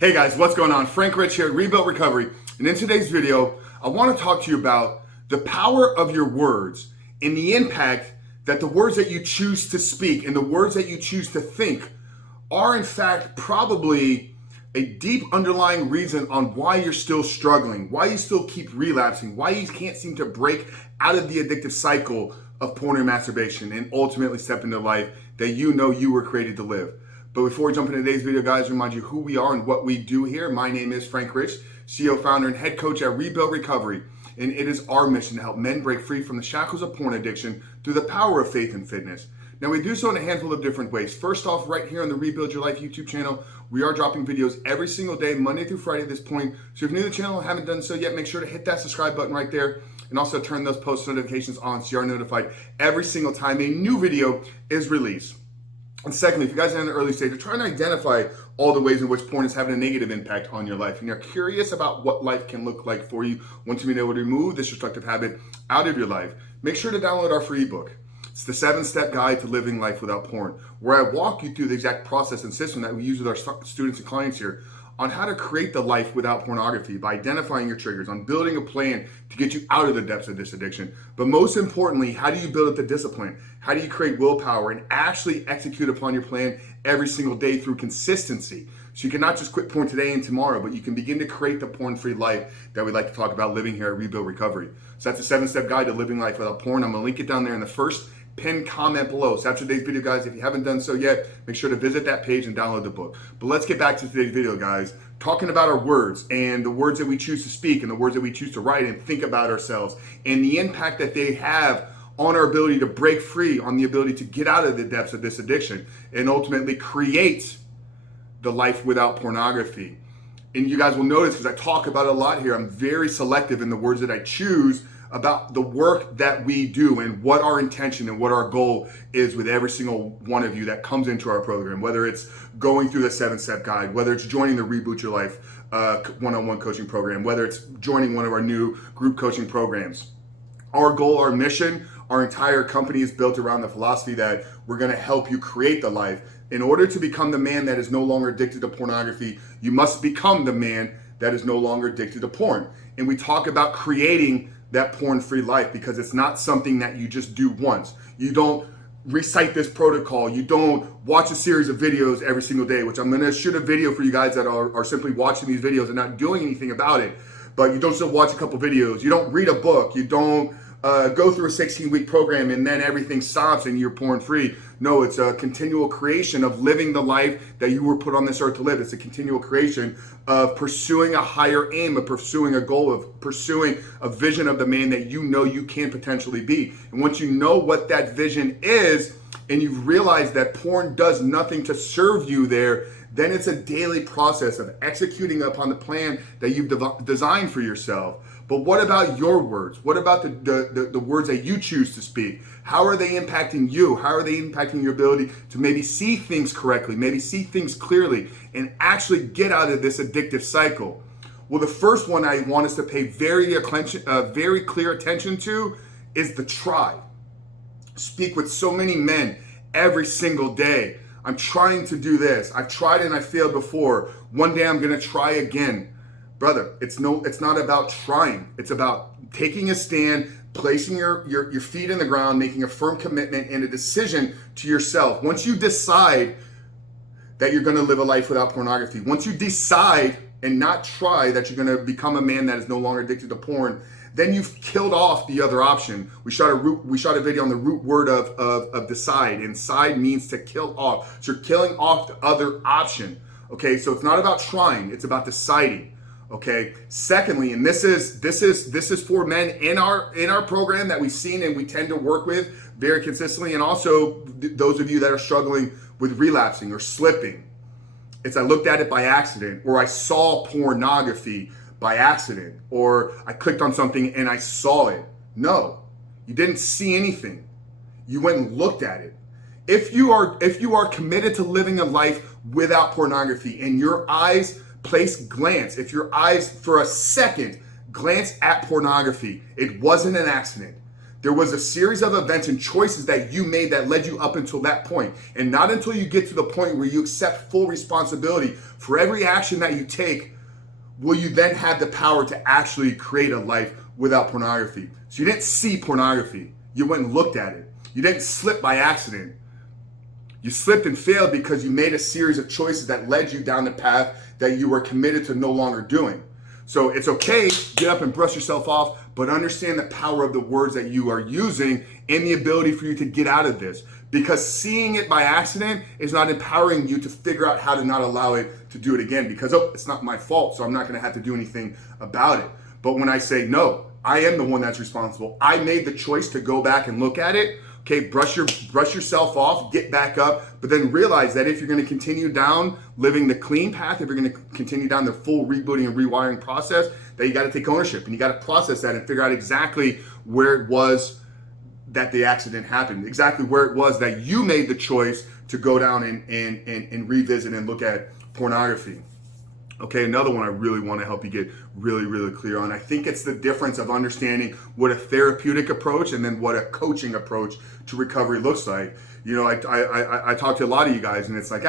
Hey guys, what's going on? Frank Rich here, Rebuilt Recovery. And in today's video, I want to talk to you about the power of your words and the impact that the words that you choose to speak and the words that you choose to think are in fact probably a deep underlying reason on why you're still struggling, why you still keep relapsing, why you can't seem to break out of the addictive cycle of porn and masturbation and ultimately step into life that you know you were created to live. But before we jump into today's video, guys, remind you who we are and what we do here. My name is Frank Rich, CEO, founder, and head coach at Rebuilt Recovery. And it is our mission to help men break free from the shackles of porn addiction through the power of faith and fitness. Now, we do so in a handful of different ways. First off, right here on the Rebuild Your Life YouTube channel, we are dropping videos every single day, Monday through Friday at this point. So if you're new to the channel and haven't done so yet, make sure to hit that subscribe button right there and also turn those post notifications on so you are notified every single time a new video is released. And secondly, if you guys are in the early stage, you're trying to identify all the ways in which porn is having a negative impact on your life, and you're curious about what life can look like for you once you've been able to remove this destructive habit out of your life, make sure to download our free ebook. It's the 7-step guide to living life without porn, where I walk you through the exact process and system that we use with our students and clients here on how to create the life without pornography by identifying your triggers, on building a plan to get you out of the depths of this addiction. But most importantly, how do you build up the discipline? How do you create willpower and actually execute upon your plan every single day through consistency? So you can not just quit porn today and tomorrow, but you can begin to create the porn-free life that we like to talk about living here at Rebuild Recovery. So that's a 7-step guide to living life without porn. I'm gonna link it down there in the first pinned comment below. So after today's video, guys, if you haven't done so yet, make sure to visit that page and download the book. But let's get back to today's video, guys, talking about our words and the words that we choose to speak and the words that we choose to write and think about ourselves and the impact that they have on our ability to break free, on the ability to get out of the depths of this addiction and ultimately create the life without pornography. And you guys will notice, because I talk about it a lot here, I'm very selective in the words that I choose about the work that we do and what our intention and what our goal is with every single one of you that comes into our program, whether it's going through the 7-step guide, whether it's joining the Reboot Your Life one-on-one coaching program, whether it's joining one of our new group coaching programs. Our goal, our mission, our entire company is built around the philosophy that we're going to help you create the life. In order to become the man that is no longer addicted to pornography, you must become the man that is no longer addicted to porn. And we talk about creating that porn-free life because it's not something that you just do once. You don't recite this protocol. You don't watch a series of videos every single day, which I'm gonna shoot a video for you guys that are simply watching these videos and not doing anything about it. But you don't just watch a couple videos. You don't read a book. You don't go through a 16-week program and then everything stops and you're porn-free. No, it's a continual creation of living the life that you were put on this earth to live. It's a continual creation of pursuing a higher aim, of pursuing a goal, of pursuing a vision of the man that you know you can potentially be. And once you know what that vision is, and you've realized that porn does nothing to serve you there, then it's a daily process of executing upon the plan that you've designed for yourself. But what about your words? What about the words that you choose to speak? How are they impacting you? How are they impacting your ability to maybe see things correctly, maybe see things clearly, and actually get out of this addictive cycle? Well, the first one I want us to pay very clear attention to is the try. Speak with so many men every single day. I'm trying to do this. I've tried and I failed before. One day I'm gonna try again. Brother, it's not about trying. It's about taking a stand, placing your feet in the ground, making a firm commitment and a decision to yourself. Once you decide that you're gonna live a life without pornography, once you decide and not try that you're gonna become a man that is no longer addicted to porn, then you've killed off the other option. We shot a video on the root word of decide, and decide means to kill off. So you're killing off the other option. Okay, so it's not about trying, it's about deciding. Okay. Secondly, and this is for men in our program that we've seen and we tend to work with very consistently, and also those of you that are struggling with relapsing or slipping. It's I looked at it by accident, or I saw pornography by accident, or I clicked on something and I saw it. No, you didn't see anything. You went and looked at it. If you are committed to living a life without pornography and your eyes if your eyes for a second glance at pornography, it wasn't an accident. There was a series of events and choices that you made that led you up until that point. And not until you get to the point where you accept full responsibility for every action that you take will you then have the power to actually create a life without pornography. So you didn't see pornography. You went and looked at it. You didn't slip by accident. You slipped and failed because you made a series of choices that led you down the path that you were committed to no longer doing. So it's okay, get up and brush yourself off, but understand the power of the words that you are using and the ability for you to get out of this. Because seeing it by accident is not empowering you to figure out how to not allow it to do it again because, oh, it's not my fault, so I'm not gonna have to do anything about it. But when I say, no, I am the one that's responsible. I made the choice to go back and look at it. Okay, brush yourself off, get back up, but then realize that if you're going to continue down living the clean path, if you're going to continue down the full rebooting and rewiring process, that you got to take ownership and you got to process that and figure out exactly where it was that the accident happened, exactly where it was that you made the choice to go down and revisit and look at pornography. Okay, another one I really want to help you get really, really clear on. I think it's the difference of understanding what a therapeutic approach and then what a coaching approach to recovery looks like. You know, I talk to a lot of you guys and it's like,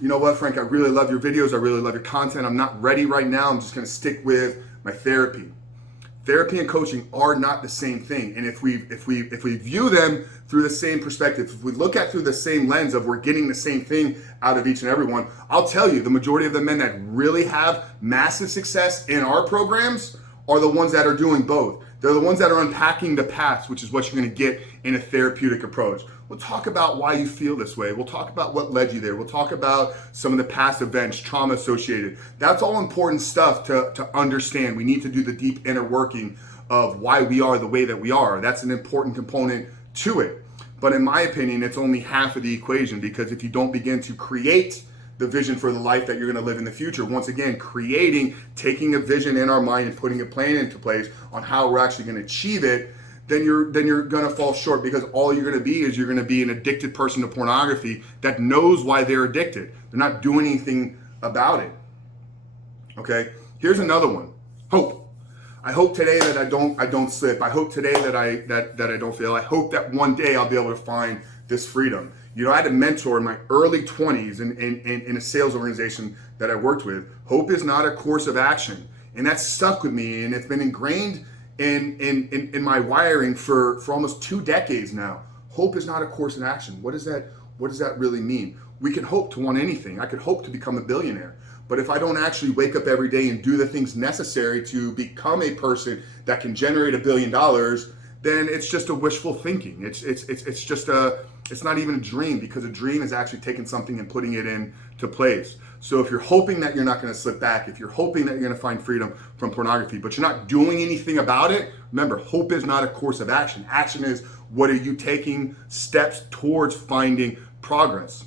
you know what, Frank, I really love your videos. I really love your content. I'm not ready right now. I'm just going to stick with my therapy. Therapy and coaching are not the same thing. And if we view them through the same perspective, if we look at through the same lens of we're getting the same thing out of each and every one, I'll tell you, the majority of the men that really have massive success in our programs are the ones that are doing both. They're the ones that are unpacking the past, which is what you're going to get in a therapeutic approach. We'll talk about why you feel this way. We'll talk about what led you there. We'll talk about some of the past events, trauma associated. That's all important stuff to understand. We need to do the deep inner working of why we are the way that we are. That's an important component to it. But in my opinion, it's only half of the equation, because if you don't begin to create the vision for the life that you're going to live in the future, once again, taking a vision in our mind and putting a plan into place on how we're actually going to achieve it, then you're going to fall short, because all you're going to be is you're going to be an addicted person to pornography that knows why they're addicted. They're not doing anything about it. Okay, here's another one. Hope. I hope today that I don't slip. I hope today that I don't fail. I hope that one day I'll be able to find this freedom. You know, I had a mentor in my early 20s in a sales organization that I worked with. Hope is not a course of action. And that stuck with me, and it's been ingrained in my wiring for almost 2 decades now. Hope is not a course of action. What does that really mean? We can hope to want anything. I could hope to become a billionaire. But if I don't actually wake up every day and do the things necessary to become a person that can generate $1 billion, then it's just a wishful thinking. It's not even a dream, because a dream is actually taking something and putting it into place. So if you're hoping that you're not going to slip back, if you're hoping that you're going to find freedom from pornography, but you're not doing anything about it, remember, hope is not a course of action. Action is, what are you taking steps towards finding progress?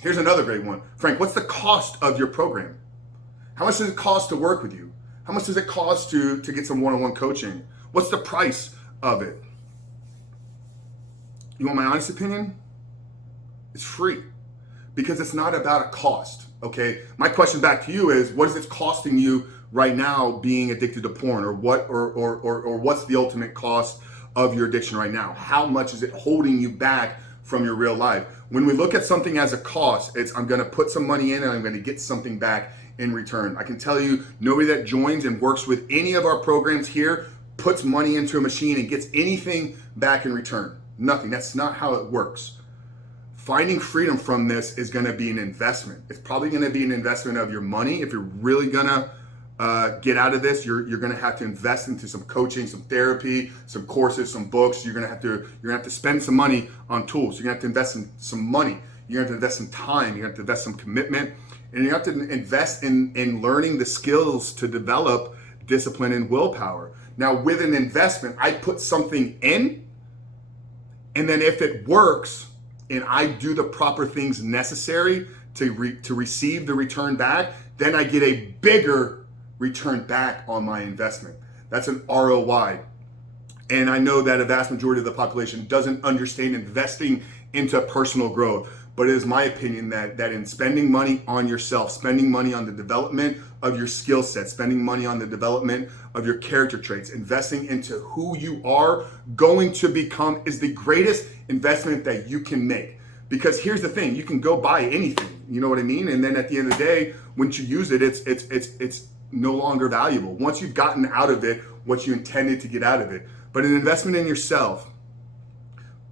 Here's another great one. Frank, what's the cost of your program? How much does it cost to work with you? How much does it cost to get some one-on-one coaching? What's the price of it? You want my honest opinion? It's free, because it's not about a cost, okay? My question back to you is, what is it costing you right now being addicted to porn, or what's the ultimate cost of your addiction right now? How much is it holding you back from your real life? When we look at something as a cost, it's, I'm gonna put some money in and I'm gonna get something back in return. I can tell you, nobody that joins and works with any of our programs here puts money into a machine and gets anything back in return. Nothing. That's not how it works. Finding freedom from this is going to be an investment. It's probably going to be an investment of your money. If you're really going to get out of this, you're going to have to invest into some coaching, some therapy, some courses, some books. You're going to have to spend some money on tools. You're going to have to invest in some money. You're going to have to invest some time. You're going to have to invest some commitment, and you have to invest in learning the skills to develop discipline and willpower. Now, with an investment, I put something in, and then if it works and I do the proper things necessary to receive the return back, then I get a bigger return back on my investment. That's an ROI. And I know that a vast majority of the population doesn't understand investing into personal growth. but it is my opinion that in spending money on yourself, spending money on the development of your skill set, spending money on the development of your character traits, investing into who you are going to become is the greatest investment that you can make. Because here's the thing, you can go buy anything, you know what I mean? And then at the end of the day, once you use it, it's no longer valuable. Once you've gotten out of it what you intended to get out of it. But an investment in yourself,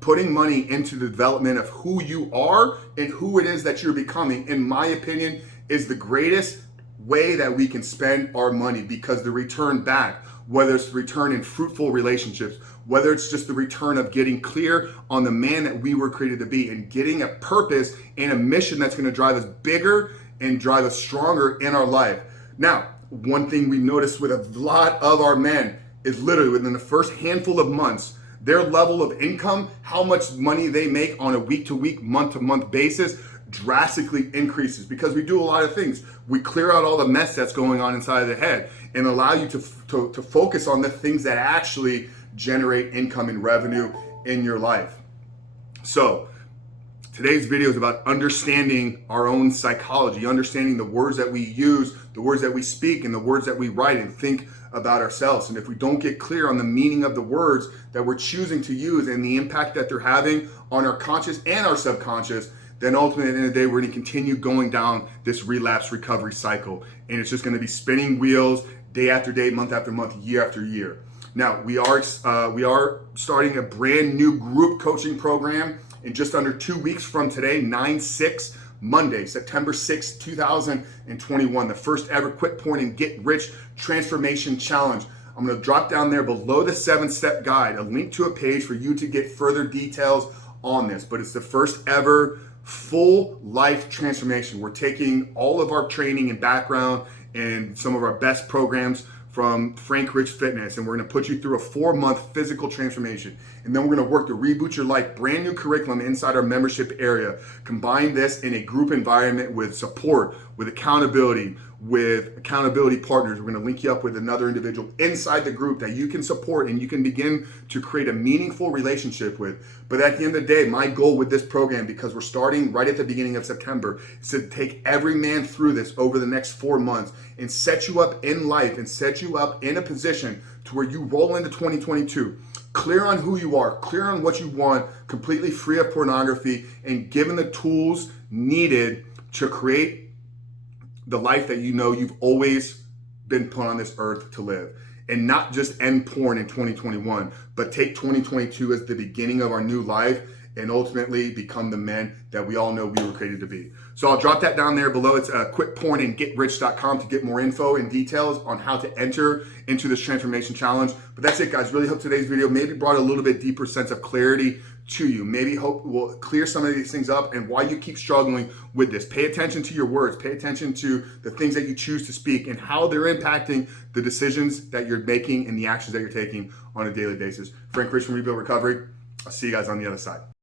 putting money into the development of who you are and who it is that you're becoming, in my opinion, is the greatest way that we can spend our money, because the return back, whether it's the return in fruitful relationships, whether it's just the return of getting clear on the man that we were created to be and getting a purpose and a mission that's going to drive us bigger and drive us stronger in our life. Now, one thing we've noticed with a lot of our men is literally within the first handful of months, their level of income, how much money they make on a week-to-week, month-to-month basis drastically increases, because we do a lot of things. We clear out all the mess that's going on inside of the head and allow you to focus on the things that actually generate income and revenue in your life. So today's video is about understanding our own psychology, understanding the words that we use, the words that we speak, and the words that we write and think about ourselves. And if we don't get clear on the meaning of the words that we're choosing to use and the impact that they're having on our conscious and our subconscious, then ultimately at the end of the day, we're going to continue going down this relapse recovery cycle. And it's just going to be spinning wheels day after day, month after month, year after year. Now, we are starting a brand new group coaching program in just under 2 weeks from today, 9/6, Monday, September 6th, 2021, the first ever Quit Porn and Get Rich Transformation Challenge. I'm going to drop down there below the 7-step guide, a link to a page for you to get further details on this. But it's the first ever full life transformation. We're taking all of our training and background and some of our best programs from Frank Rich Fitness, and we're going to put you through a 4-month physical transformation. And then we're going to work to reboot your life, brand new curriculum inside our membership area. Combine this in a group environment with support, with accountability partners. We're going to link you up with another individual inside the group that you can support and you can begin to create a meaningful relationship with. But at the end of the day, my goal with this program, because we're starting right at the beginning of September, is to take every man through this over the next 4 months and set you up in life and set you up in a position to where you roll into 2022 clear on who you are, clear on what you want, completely free of pornography, and given the tools needed to create the life that you know you've always been put on this earth to live. And not just end porn in 2021, but take 2022 as the beginning of our new life and ultimately become the men that we all know we were created to be. So I'll drop that down there below. It's quitpornandgetrich.com to get more info and details on how to enter into this transformation challenge. But that's it, guys. Really hope today's video maybe brought a little bit deeper sense of clarity to you. Maybe hope will clear some of these things up and why you keep struggling with this. Pay attention to your words. Pay attention to the things that you choose to speak and how they're impacting the decisions that you're making and the actions that you're taking on a daily basis. Frank Rich from Rebuild Recovery. I'll see you guys on the other side.